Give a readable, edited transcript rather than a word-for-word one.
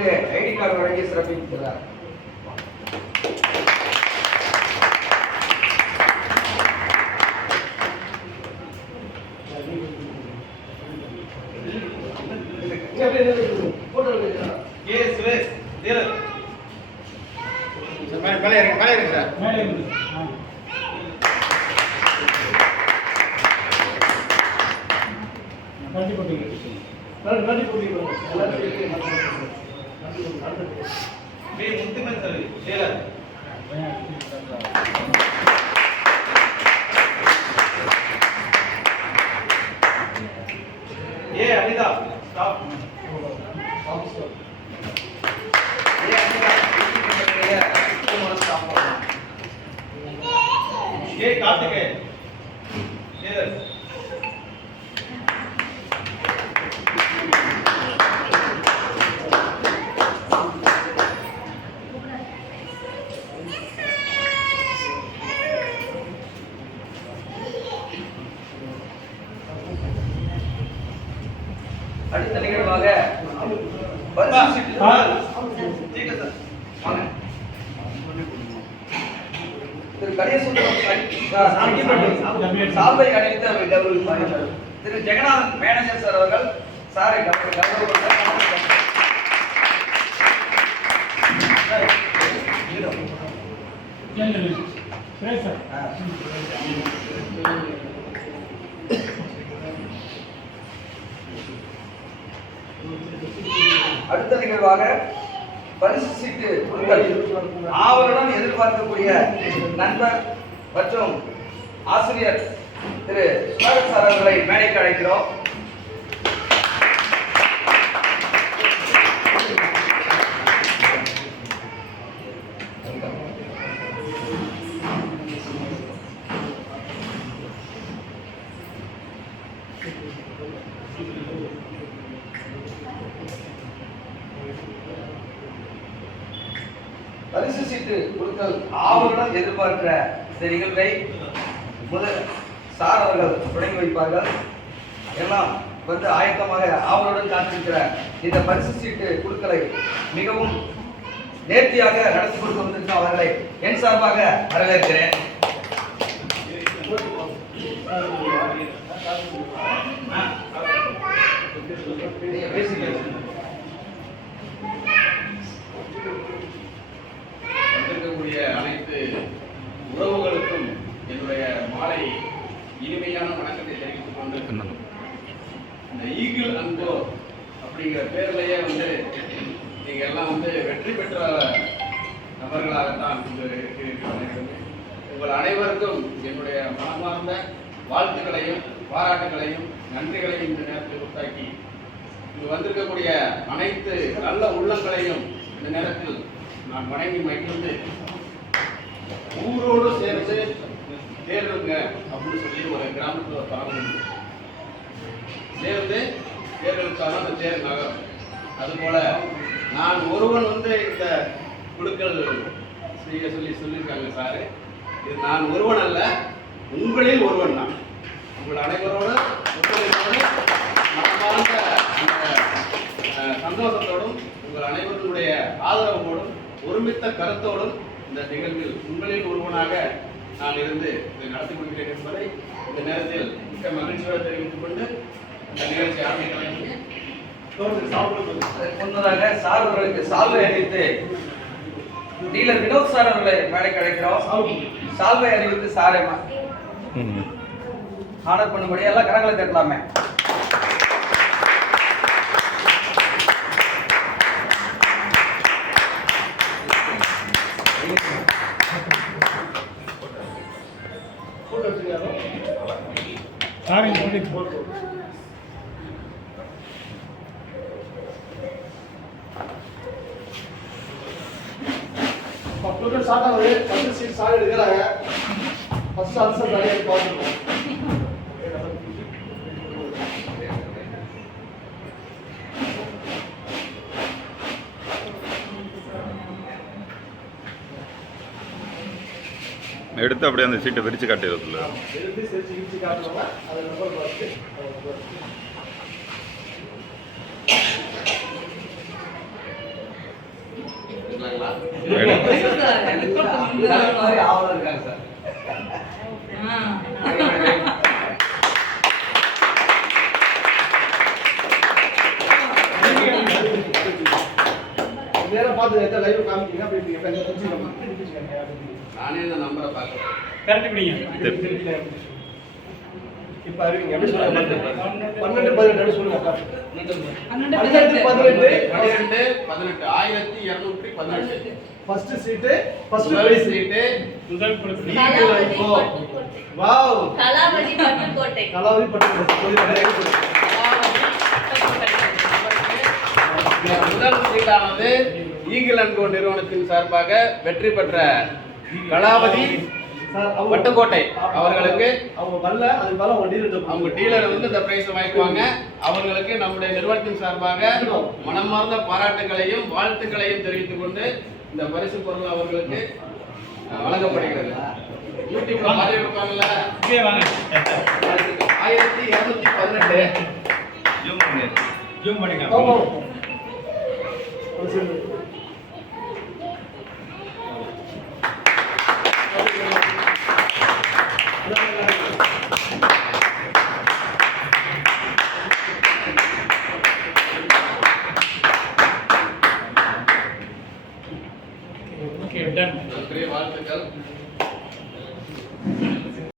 ID card வழங்கி சிறப்பிக்கிறார். அடுத்த நிகழ்வாக சால்வை அணிவித்து திரு ஜெகநாதன் மேனேஜர் சார் அவர்கள் சாரை அடுத்த நிகழ்வாக பரிசு சீட்டு ஆவலுடன் எதிர்பார்க்கக்கூடிய நண்பர் மற்றும் ஆசிரியர் திரு சுதாகர் சார் அவர்களை மேடைக்கு அழைக்கிறோம். பரிசு சீட்டு கொடுத்தல் ஆவலுடன் எதிர்பார்க்கிற இந்த நிகழ்வை முதல் சார் அவர்கள் தொடங்கி வைப்பார்கள். எல்லாம் வந்து ஆயத்தமாக ஆவலுடன் காத்திருக்கிற இந்த பரிசு சீட்டு குழுக்களை மிகவும் நேர்த்தியாக நடத்தி கொண்டு வந்திருக்கும் அவர்களை என் சார்பாக வரவேற்கிறேன். வந்திருக்கக்கூடிய அனைத்து உறவுகளுக்கும் என்னுடைய மாலை இனிமையான வணக்கத்தை தெரிவித்துக் கொண்டு இந்த ஈகிள் அன்போ அப்படிங்கிற பேர்லயே வந்து நீங்க எல்லாம் வந்து வெற்றி பெற்ற நபர்களாகத்தான் இருக்கிறீர்கள். உங்கள் அனைவருக்கும் என்னுடைய மனமார்ந்த வாழ்த்துக்களையும் பாராட்டுகளையும் நன்றிகளையும் இந்த நேரத்தில் உண்டாக்கி இங்கு வந்திருக்கக்கூடிய அனைத்து நல்ல உள்ளங்களையும் இந்த நேரத்தில் நான் வணங்கி மகிழ்ந்து ஊரோடு சேர்ந்து தேர்வுங்க அப்படின்னு சொல்லி ஒரு கிராமத்தில் ஒரு பழம் சேர்ந்து தேர்தலுக்கான அந்த தேர் நகரம். அதுபோல நான் ஒருவன் வந்து இந்த குழுக்கள் செய்ய சொல்லியிருக்காங்க சார். இது நான் ஒருவன் அல்ல, உங்களில் ஒருவன் நான். உங்கள் அனைவரோடு ஒத்துழைப்போடு மனமார்ந்த சந்தோஷத்தோடும் உங்கள் அனைவருடைய ஆதரவோடும் ஒருமித்த கருத்தோடும் இந்த நிகழ்வில் உங்களில் ஒருவனாக நான் இருந்து இதை நடத்தி கொடுக்கிறேன் என்பதை இந்த நேரத்தில் மிக்க மகிழ்ச்சியோடு தெரிவித்துக் கொண்டு இந்த நிகழ்ச்சி ஆரம்பிக்கலாம். முன்னதாக சார் அவர்களுக்கு சால்வை அணிவித்து டீலர் வினோத் சார் அவர்களை மேடைக்கு அழைக்கிறோம். சால்வை அணிவித்து சாரை ஆர்டர் பண்ணும்படி எல்லாம் கரங்களை தட்டலாமே. எடுக்கிறாங்க ஃபர்ஸ்ட் ஆன்சர் நிறைய பார்த்துருக்கோம். எடுத்து அப்படியே அந்த சீட்டை விரிச்சு காட்டுறதுல எடுத்து விரிச்சு காட்டுறோம்னா அதை நம்பர் பார்த்து தலைவர் மாதிரி ஆவலா இருக்காங்க சார். நேரம் பார்த்து எத்தனை லைவ் காமிக்கிறீங்க அப்படி இப்ப இந்த புரிஞ்சுக்கணும். நானே இந்த நம்பரை பார்க்குறேன். இப்ப அறிவிங்க எப்படி சொல்லுங்க 12 18 சொல்லுங்க 12 18 1218 ஃபர்ஸ்ட் சீட் ஃபர்ஸ்ட் முதல் பிரைஸ் சீட்டு வாவ் கலாவதி பட்டுக்கோட்டை. கலாவதி பட்டுக்கோட்டை. முதல் சீட்டானது ஈகிள் அண்ட் கோ நிறுவனத்தின் சார்பாக வெற்றி பெற்ற கலாவதி சார் பட்டுக்கோட்டை அவர்களுக்கு அவங்க வரல அதுக்கு மேல அவங்க டீலர் அவங்க டீலர் வந்து இந்த பிரைஸ் வாங்கிக்குவாங்க. அவங்களுக்கு நம்முடைய நிறுவனத்தின் சார்பாக மனமார்ந்த பாராட்டுகளையும் வாழ்த்துக்களையும் தெரிவித்துக் கொண்டு இந்த பரிசு பொருள் அவர்களுக்கு வழங்கப்படுகிறது. யூடியூப்ல பார்த்து இருப்பாங்கல்ல 1218 ஜூம் பண்ணுங்க. ஆமா